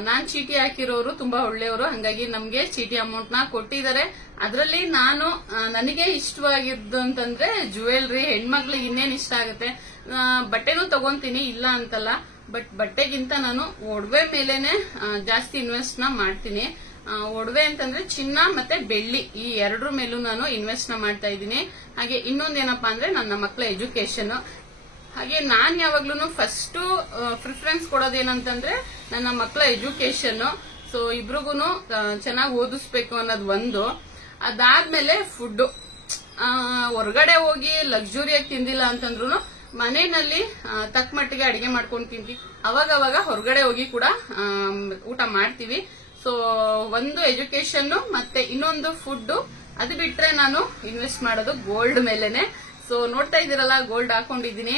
ನಾನ್ ಚೀಟಿ ಹಾಕಿರೋರು ತುಂಬಾ ಒಳ್ಳೆಯವರು. ಹಂಗಾಗಿ ನಮ್ಗೆ ಚೀಟಿ ಅಮೌಂಟ್ ನ ಕೊಟ್ಟಿದ್ದಾರೆ. ಅದರಲ್ಲಿ ನಾನು ನನಗೆ ಇಷ್ಟವಾಗಿದ್ದು ಅಂತಂದ್ರೆ ಜುವೆಲ್ರಿ. ಹೆಣ್ಮಕ್ಳಿಗೆ ಇನ್ನೇನ್ ಇಷ್ಟ ಆಗುತ್ತೆ, ಬಟ್ಟೆನೂ ತಗೊಂತೀನಿ ಇಲ್ಲ ಅಂತಲ್ಲ. ಬಟ್ ಬಟ್ಟೆಗಿಂತ ನಾನು ಒಡವೆ ಮೇಲೆನೆ ಜಾಸ್ತಿ ಇನ್ವೆಸ್ಟ್ ನ ಮಾಡ್ತೀನಿ. ಒಡವೆ ಅಂತಂದ್ರೆ ಚಿನ್ನ ಮತ್ತೆ ಬೆಳ್ಳಿ, ಈ ಎರಡರ ಮೇಲೂ ನಾನು ಇನ್ವೆಸ್ಟ್ ನ ಮಾಡ್ತಾ ಇದ್ದೀನಿ. ಹಾಗೆ ಇನ್ನೊಂದೇನಪ್ಪಾ ಅಂದ್ರೆ ನನ್ನ ಮಕ್ಕಳ ಎಜುಕೇಶನ್. ಹಾಗೆ ನಾನ್ ಯಾವಾಗ್ಲೂ ಫಸ್ಟ್ ಪ್ರಿಫರೆನ್ಸ್ ಕೊಡೋದೇನಂತಂದ್ರೆ ನನ್ನ ಮಕ್ಕಳ ಎಜುಕೇಶನ್. ಸೊ ಇಬ್ರಿಗೂನು ಚೆನ್ನಾಗಿ ಓದಿಸ್ಬೇಕು ಅನ್ನೋದು ಒಂದು. ಅದಾದ್ಮೇಲೆ ಫುಡ್. ಹೊರಗಡೆ ಹೋಗಿ ಲಕ್ಸುರಿಯಾಗಿ ತಿಂದಿಲ್ಲ ಅಂತಂದ್ರು ಮನೆಯಲ್ಲಿ ತಕ್ಕ ಮಟ್ಟಿಗೆ ಅಡಿಗೆ ಮಾಡ್ಕೊಂಡು ತಿಂತೀವಿ. ಅವಾಗವಾಗ ಹೊರಗಡೆ ಹೋಗಿ ಕೂಡ ಊಟ ಮಾಡ್ತೀವಿ. ಸೊ ಒಂದು ಎಜುಕೇಶನ್ ಮತ್ತೆ ಇನ್ನೊಂದು ಫುಡ್. ಅದು ಬಿಟ್ರೆ ನಾನು ಇನ್ವೆಸ್ಟ್ ಮಾಡೋದು ಗೋಲ್ಡ್ ಮೇಲೆನೆ. ಸೊ ನೋಡ್ತಾ ಇದ್ದೀರಲ್ಲ, ಗೋಲ್ಡ್ ಹಾಕೊಂಡಿದ್ದೀನಿ.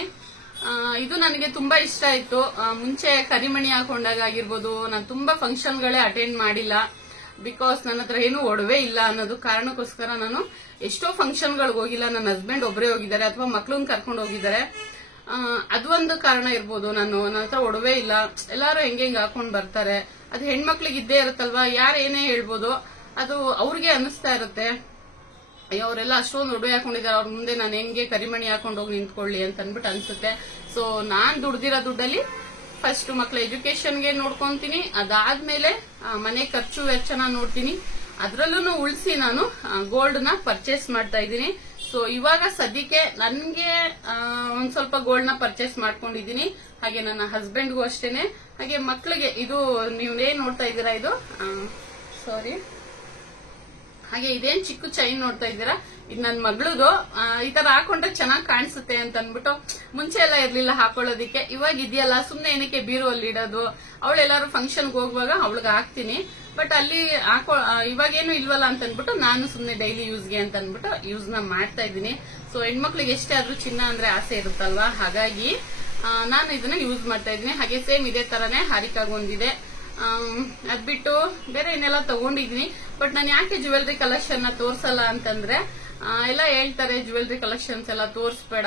ಇದು ನನಗೆ ತುಂಬಾ ಇಷ್ಟ ಆಯ್ತು. ಮುಂಚೆ ಕರಿಮಣಿ ಹಾಕೊಂಡಾಗ ಆಗಿರ್ಬೋದು, ನಾನು ತುಂಬಾ ಫಂಕ್ಷನ್ಗಳೇ ಅಟೆಂಡ್ ಮಾಡಿಲ್ಲ. ಬಿಕಾಸ್ ನನ್ನ ಹತ್ರ ಏನು ಒಡವೆ ಇಲ್ಲ ಅನ್ನೋದು ಕಾರಣಕ್ಕೋಸ್ಕರ ನಾನು ಎಷ್ಟೋ ಫಂಕ್ಷನ್ಗಳಿಗೆ ಹೋಗಿಲ್ಲ. ನನ್ನ ಹಸ್ಬೆಂಡ್ ಒಬ್ಬರೇ ಹೋಗಿದ್ದಾರೆ ಅಥವಾ ಮಕ್ಳನ್ನ ಕರ್ಕೊಂಡು ಹೋಗಿದ್ದಾರೆ. ಅದು ಒಂದು ಕಾರಣ ಇರ್ಬೋದು. ನನ್ನ ಹತ್ರ ಒಡವೆ ಇಲ್ಲ, ಎಲ್ಲಾರು ಹೆಂಗ್ ಹಾಕೊಂಡ್ ಬರ್ತಾರೆ. ಅದು ಹೆಣ್ಮಕ್ಳಿಗೆ ಇದ್ದೇ ಇರುತ್ತಲ್ವಾ, ಯಾರು ಏನೇ ಹೇಳ್ಬೋದು, ಅದು ಅವ್ರಿಗೆ ಅನಿಸ್ತಾ ಇರುತ್ತೆ, ಅಯ್ಯೋ ಅವರೆಲ್ಲ ಅಷ್ಟೊಂದು ಒಡವೆ ಹಾಕೊಂಡಿದ್ದಾರೆ, ಅವ್ರ ಮುಂದೆ ನಾನು ಹೆಂಗೆ ಕರಿಮಣಿ ಹಾಕೊಂಡು ಹೋಗಿ ನಿಂತ್ಕೊಳ್ಳಿ ಅಂತ ಅನ್ಬಿಟ್ಟು ಅನ್ಸುತ್ತೆ. ಸೊ ನಾನ್ ದುಡ್ದಿರೋ ದುಡ್ಡಲ್ಲಿ ಫಸ್ಟ್ ಮಕ್ಳ ಎಜುಕೇಶನ್ಗೆ ನೋಡ್ಕೊಂತೀನಿ. ಅದಾದ್ಮೇಲೆ ಮನೆ ಖರ್ಚು ವೆಚ್ಚನ ನೋಡ್ತೀನಿ. ಅದ್ರಲ್ಲೂ ಉಳಿಸಿ ನಾನು ಗೋಲ್ಡ್ ನ ಪರ್ಚೇಸ್ ಮಾಡ್ತಾ ಇದ್ದೀನಿ. ಸೊ ಇವಾಗ ಸದ್ಯಕ್ಕೆ ನನ್ಗೆ ಒಂದ್ ಸ್ವಲ್ಪ ಗೋಲ್ಡ್ ನ ಪರ್ಚೇಸ್ ಮಾಡ್ಕೊಂಡಿದ್ದೀನಿ. ಹಾಗೆ ನನ್ನ ಹಸ್ಬೆಂಡ್ಗೂ ಅಷ್ಟೇನೆ. ಹಾಗೆ ಮಕ್ಳಿಗೆ ಇದು ನೀವೇನ್ ನೋಡ್ತಾ ಇದ್ದೀರಾ, ಇದು ಸಾರಿ, ಹಾಗೆ ಇದೇನ್ ಚಿಕ್ಕ ಚೈನ್ ನೋಡ್ತಾ ಇದ್ದೀರಾ, ಇದು ನನ್ ಮಗಳದು. ಈ ತರ ಹಾಕೊಂಡ್ರೆ ಚೆನ್ನಾಗ್ ಕಾಣಿಸುತ್ತೆ ಅಂತ ಅನ್ಬಿಟ್ಟು ಮುಂಚೆ ಎಲ್ಲ ಇರ್ಲಿಲ್ಲ ಹಾಕೊಳ್ಳೋದಿಕ್ಕೆ. ಇವಾಗ ಇದೆಯಲ್ಲ, ಸುಮ್ನೆ ಏನಕ್ಕೆ ಬೀರುವಲ್ಲಿ ಇಡೋದು, ಅವಳೆಲ್ಲಾರು ಫಂಕ್ಷನ್ಗೆ ಹೋಗುವಾಗ ಅವಳಿಗೆ ಹಾಕ್ತೀನಿ. ಬಟ್ ಅಲ್ಲಿ ಇವಾಗೇನು ಇಲ್ವಲ್ಲ ಅಂತ ಅನ್ಬಿಟ್ಟು ನಾನು ಸುಮ್ನೆ ಡೈಲಿ ಯೂಸ್ಗೆ ಅಂತ ಅನ್ಬಿಟ್ಟು ಯೂಸ್ ನ ಮಾಡ್ತಾ ಇದ್ದೀನಿ. ಸೊ ಹೆಣ್ಮಕ್ಳಿಗೆ ಎಷ್ಟೇ ಆದ್ರೂ ಚಿನ್ನ ಅಂದ್ರೆ ಆಸೆ ಇರುತ್ತಲ್ವಾ, ಹಾಗಾಗಿ ನಾನು ಇದನ್ನ ಯೂಸ್ ಮಾಡ್ತಾ ಇದ್ದೀನಿ. ಹಾಗೆ ಸೇಮ್ ಇದೇ ತರನೇ ಹಾರಿಕಾಗೊಂದಿದೆ. ಅದ್ಬಿಟ್ಟು ಬೇರೆ ಏನೆಲ್ಲ ತಗೊಂಡಿದೀನಿ. ಬಟ್ ನಾನು ಯಾಕೆ ಜ್ಯುವೆಲ್ರಿ ಕಲೆಕ್ಷನ್ ನ ತೋರ್ಸಲ್ಲ ಅಂತಂದ್ರೆ, ಎಲ್ಲ ಹೇಳ್ತಾರೆ ಜ್ಯುವೆಲ್ರಿ ಕಲೆಕ್ಷನ್ಸ್ ಎಲ್ಲ ತೋರ್ಸ್ಬೇಡ,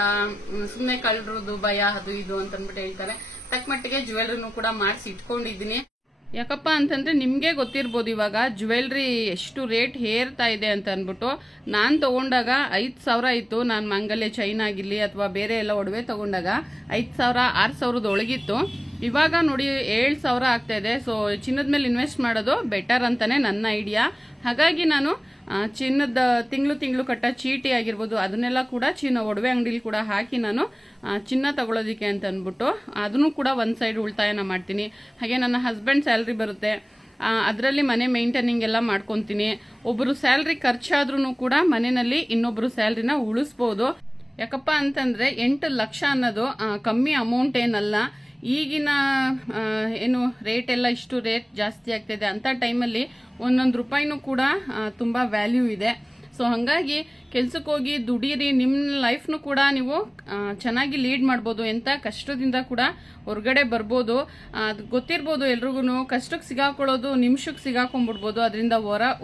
ಸುಮ್ನೆ ಕಳ್ರದು ಭಯ ಅದು ಇದು ಅಂತ ಅನ್ಬಿಟ್ಟು ಹೇಳ್ತಾರೆ. ತಕ್ಕ ಮಟ್ಟಿಗೆ ಜ್ಯುವೆಲ್ರಿನೂ ಕೂಡ ಮಾಡಿಸಿ ಇಟ್ಕೊಂಡಿದ್ದೀನಿ. ಯಾಕಪ್ಪ ಅಂತಂದ್ರೆ ನಿಮ್ಗೆ ಗೊತ್ತಿರ್ಬೋದು ಇವಾಗ ಜ್ಯುವೆಲ್ರಿ ಎಷ್ಟು ರೇಟ್ ಹೇರ್ತಾ ಇದೆ ಅಂತ ಅನ್ಬಿಟ್ಟು. ನಾನ್ ತಗೊಂಡಾಗ 5,000 ಇತ್ತು. ನಾನು ಮಾಂಗಲ್ಯ ಚೈನ್ ಆಗಿರ್ಲಿ ಅಥವಾ ಬೇರೆ ಎಲ್ಲ ಒಡವೆ ತಗೊಂಡಾಗ 5,000 6,000 ಒಳಗಿತ್ತು. ಇವಾಗ ನೋಡಿ 7,000 ಆಗ್ತಾ ಇದೆ. ಸೊ ಚಿನ್ನದ ಮೇಲೆ ಇನ್ವೆಸ್ಟ್ ಮಾಡೋದು ಬೆಟರ್ ಅಂತಾನೆ ನನ್ನ ಐಡಿಯಾ. ಹಾಗಾಗಿ ನಾನು ಚಿನ್ನದ ತಿಂಗಳು ಕಟ್ಟ ಚೀಟಿ ಆಗಿರ್ಬೋದು ಅದನ್ನೆಲ್ಲ ಕೂಡ ಒಡವೆ ಅಂಗಡಿಲಿ ಕೂಡ ಹಾಕಿ ನಾನು ಚಿನ್ನ ತಗೊಳ್ಳೋದಿಕ್ಕೆ ಅಂತ ಅಂದ್ಬಿಟ್ಟು ಅದನ್ನು ಕೂಡ ಒಂದ್ ಸೈಡ್ ಉಳಿತಾಯನ ಮಾಡ್ತೀನಿ. ಹಾಗೆ ನನ್ನ ಹಸ್ಬೆಂಡ್ ಸ್ಯಾಲ್ರಿ ಬರುತ್ತೆ, ಅದರಲ್ಲಿ ಮನೆ ಮೇಂಟೈನಿಂಗ್ ಎಲ್ಲ ಮಾಡ್ಕೊತೀನಿ. ಒಬ್ಬರು ಸ್ಯಾಲ್ರಿ ಖರ್ಚಾದ್ರೂ ಕೂಡ ಮನೆಯಲ್ಲಿ ಇನ್ನೊಬ್ರು ಸ್ಯಾಲ್ರಿನ ಉಳಿಸ್ಬೋದು. ಯಾಕಪ್ಪ ಅಂತಂದ್ರೆ 8 ಲಕ್ಷ ಅನ್ನೋದು ಕಮ್ಮಿ ಅಮೌಂಟ್ ಏನಲ್ಲ. ಈಗಿನ ಏನು ರೇಟ್ ಎಲ್ಲ ಇಷ್ಟು ರೇಟ್ ಜಾಸ್ತಿ ಆಗ್ತಿದೆ ಅಂತ ಟೈಮಲ್ಲಿ ಒಂದೊಂದು ರೂಪಾಯಿನೂ ಕೂಡ ತುಂಬಾ ವ್ಯಾಲ್ಯೂ ಇದೆ. ಸೊ ಹಂಗಾಗಿ ಕೆಲ್ಸಕ್ಕೆ ಹೋಗಿ ದುಡೀರಿ, ನಿಮ್ಮ ಲೈಫ್ನು ಕೂಡ ನೀವು ಚೆನ್ನಾಗಿ ಲೀಡ್ ಮಾಡ್ಬೋದು. ಎಂತ ಕಷ್ಟದಿಂದ ಕೂಡ ಹೊರಗಡೆ ಬರ್ಬೋದು. ಅದು ಗೊತ್ತಿರ್ಬೋದು ಎಲ್ರಿಗೂ. ಕಷ್ಟಕ್ಕೆ ಸಿಗಾಕೊಳ್ಳೋದು ನಿಮಿಷಕ್ಕೆ ಸಿಗಾಕೊಂಡ್ಬಿಡ್ಬೋದು. ಅದರಿಂದ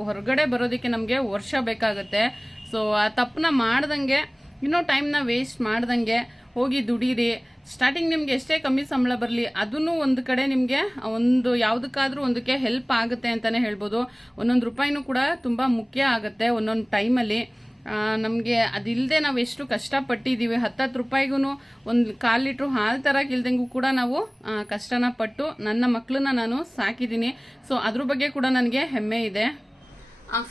ಹೊರಗಡೆ ಬರೋದಕ್ಕೆ ನಮಗೆ ವರ್ಷ ಬೇಕಾಗುತ್ತೆ. ಸೊ ಆ ತಪ್ಪನ್ನ ಮಾಡ್ದಂಗೆ, ಇನ್ನೂ ಟೈಮ್ನ ವೇಸ್ಟ್ ಮಾಡ್ದಂಗೆ ಹೋಗಿ ದುಡೀರಿ. ಸ್ಟಾರ್ಟಿಂಗ್ ನಿಮ್ಗೆ ಎಷ್ಟೇ ಕಮ್ಮಿ ಸಂಬಳ ಬರಲಿ ಅದನ್ನು ಒಂದು ಕಡೆ ನಿಮ್ಗೆ ಒಂದು ಯಾವ್ದಕ್ಕಾದ್ರೂ ಒಂದಕ್ಕೆ ಹೆಲ್ಪ್ ಆಗುತ್ತೆ ಅಂತಾನೆ ಹೇಳ್ಬೋದು. ಒಂದೊಂದು ರೂಪಾಯಿನೂ ಕೂಡ ತುಂಬಾ ಮುಖ್ಯ ಆಗುತ್ತೆ ಒಂದೊಂದು ಟೈಮಲ್ಲಿ. ನಮ್ಗೆ ಅದಿಲ್ಲದೆ ನಾವು ಎಷ್ಟು ಕಷ್ಟಪಟ್ಟಿದೀವಿ. 10 ರೂಪಾಯಿಗೂ ಒಂದು 1/4 ಲೀಟ್ರ್ ಹಾಲು ತರಕ್ ಇಲ್ದಂಗೂ ಕೂಡ ನಾವು ಕಷ್ಟನ ಪಟ್ಟು ನನ್ನ ಮಕ್ಕಳನ್ನ ನಾನು ಸಾಕಿದೀನಿ. ಸೊ ಅದ್ರ ಬಗ್ಗೆ ಕೂಡ ನನಗೆ ಹೆಮ್ಮೆ ಇದೆ.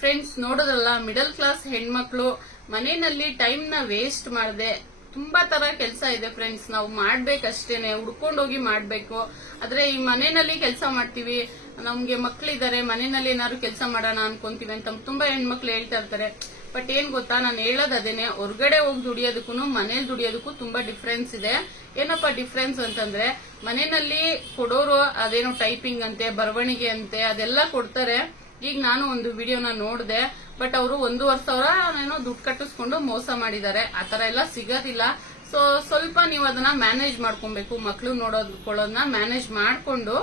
ಫ್ರೆಂಡ್ಸ್ ನೋಡೋದಲ್ಲ, ಮಿಡಲ್ ಕ್ಲಾಸ್ ಹೆಣ್ಮಕ್ಳು ಮನೆಯಲ್ಲಿ ಟೈಮ್ ನ ವೇಸ್ಟ್ ಮಾಡದೆ ತುಂಬಾ ತರ ಕೆಲಸ ಇದೆ ಫ್ರೆಂಡ್ಸ್. ನಾವು ಮಾಡ್ಬೇಕಷ್ಟೇನೆ, ಹುಡ್ಕೊಂಡೋಗಿ ಮಾಡ್ಬೇಕು. ಆದ್ರೆ ಈ ಮನೆಯಲ್ಲಿ ಕೆಲಸ ಮಾಡ್ತೀವಿ, ನಮ್ಗೆ ಮಕ್ಳಿದಾರೆ, ಮನೆಯಲ್ಲಿ ಏನಾದ್ರು ಕೆಲಸ ಮಾಡೋಣ ಅನ್ಕೊಂತೀವಿ ಅಂತ ತುಂಬಾ ಹೆಣ್ಮಕ್ಳು ಹೇಳ್ತಾ ಇರ್ತಾರೆ. ಬಟ್ ಏನ್ ಗೊತ್ತಾ, ನಾನು ಹೇಳೋದು ಅದೇನೆ, ಹೊರಗಡೆ ಹೋಗಿ ದುಡಿಯೋದಕ್ಕೂ ಮನೇಲಿ ದುಡಿಯೋದಕ್ಕೂ ತುಂಬಾ ಡಿಫ್ರೆನ್ಸ್ ಇದೆ. ಏನಪ್ಪಾ ಡಿಫ್ರೆನ್ಸ್ ಅಂತಂದ್ರೆ, ಮನೆಯಲ್ಲಿ ಕೊಡೋರು ಅದೇನೋ ಟೈಪಿಂಗ್ ಅಂತೆ, ಬರವಣಿಗೆ ಅಂತೆ ಅದೆಲ್ಲ ಕೊಡ್ತಾರೆ. ಈಗ ನಾನು ಒಂದು ವಿಡಿಯೋನ ನೋಡಿದೆ, ಬಟ್ ಅವರು 1,500 ಏನೋ ದುಡ್ಡು ಕಟ್ಟಿಸ್ಕೊಂಡು ಮೋಸ ಮಾಡಿದ್ದಾರೆ. ಆತರ ಎಲ್ಲ ಸಿಗೋದಿಲ್ಲ. ಸೊ ಸ್ವಲ್ಪ ನೀವು ಅದನ್ನ ಮ್ಯಾನೇಜ್ ಮಾಡ್ಕೊಬೇಕು. ಮಕ್ಳು ನೋಡೋದನ್ನ ಮ್ಯಾನೇಜ್ ಮಾಡ್ಕೊಂಡು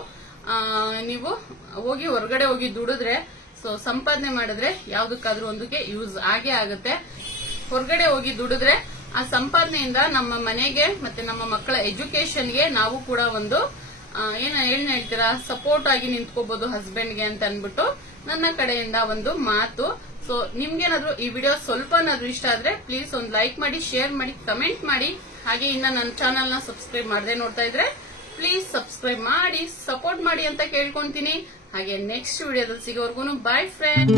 ನೀವು ಹೋಗಿ ಹೊರಗಡೆ ಹೋಗಿ ದುಡಿದ್ರೆ, ಸೊ ಸಂಪಾದನೆ ಮಾಡಿದ್ರೆ ಯಾವ್ದಕ್ಕಾದ್ರೂ ಒಂದಕ್ಕೆ ಯೂಸ್ ಆಗೇ ಆಗುತ್ತೆ. ಹೊರಗಡೆ ಹೋಗಿ ದುಡಿದ್ರೆ ಆ ಸಂಪಾದನೆಯಿಂದ ನಮ್ಮ ಮನೆಗೆ ಮತ್ತೆ ನಮ್ಮ ಮಕ್ಕಳ ಎಜುಕೇಶನ್ಗೆ ನಾವು ಕೂಡ ಒಂದು ಏನ್ ಹೇಳ್ತೀರಾ ಸಪೋರ್ಟ್ ಆಗಿ ನಿಂತ್ಕೋಬಹುದು ಹಸ್ಬೆಂಡ್ಗೆ ಅಂತ ಅನ್ಬಿಟ್ಟು ನನ್ನ ಕಡೆಯಿಂದ ಒಂದು ಮಾತು. ಸೊ ನಿಮ್ಗೇನಾದ್ರೂ ಈ ವಿಡಿಯೋ ಸ್ವಲ್ಪನಾದ್ರೂ ಇಷ್ಟ ಆದ್ರೆ ಪ್ಲೀಸ್ ಒಂದು ಲೈಕ್ ಮಾಡಿ, ಶೇರ್ ಮಾಡಿ, ಕಮೆಂಟ್ ಮಾಡಿ. ಹಾಗೆ ಇನ್ನ ನನ್ನ ಚಾನಲ್ ನ ಸಬ್ಸ್ಕ್ರೈಬ್ ಮಾಡದೆ ನೋಡ್ತಾ ಇದ್ರೆ ಪ್ಲೀಸ್ ಸಬ್ಸ್ಕ್ರೈಬ್ ಮಾಡಿ, ಸಪೋರ್ಟ್ ಮಾಡಿ ಅಂತ ಕೇಳ್ಕೊಂತೀನಿ. ಹಾಗೆ ನೆಕ್ಸ್ಟ್ ವಿಡಿಯೋದಲ್ಲಿ ಸಿಗೋವರೆಗೂ ಬಾಯ್ ಫ್ರೆಂಡ್.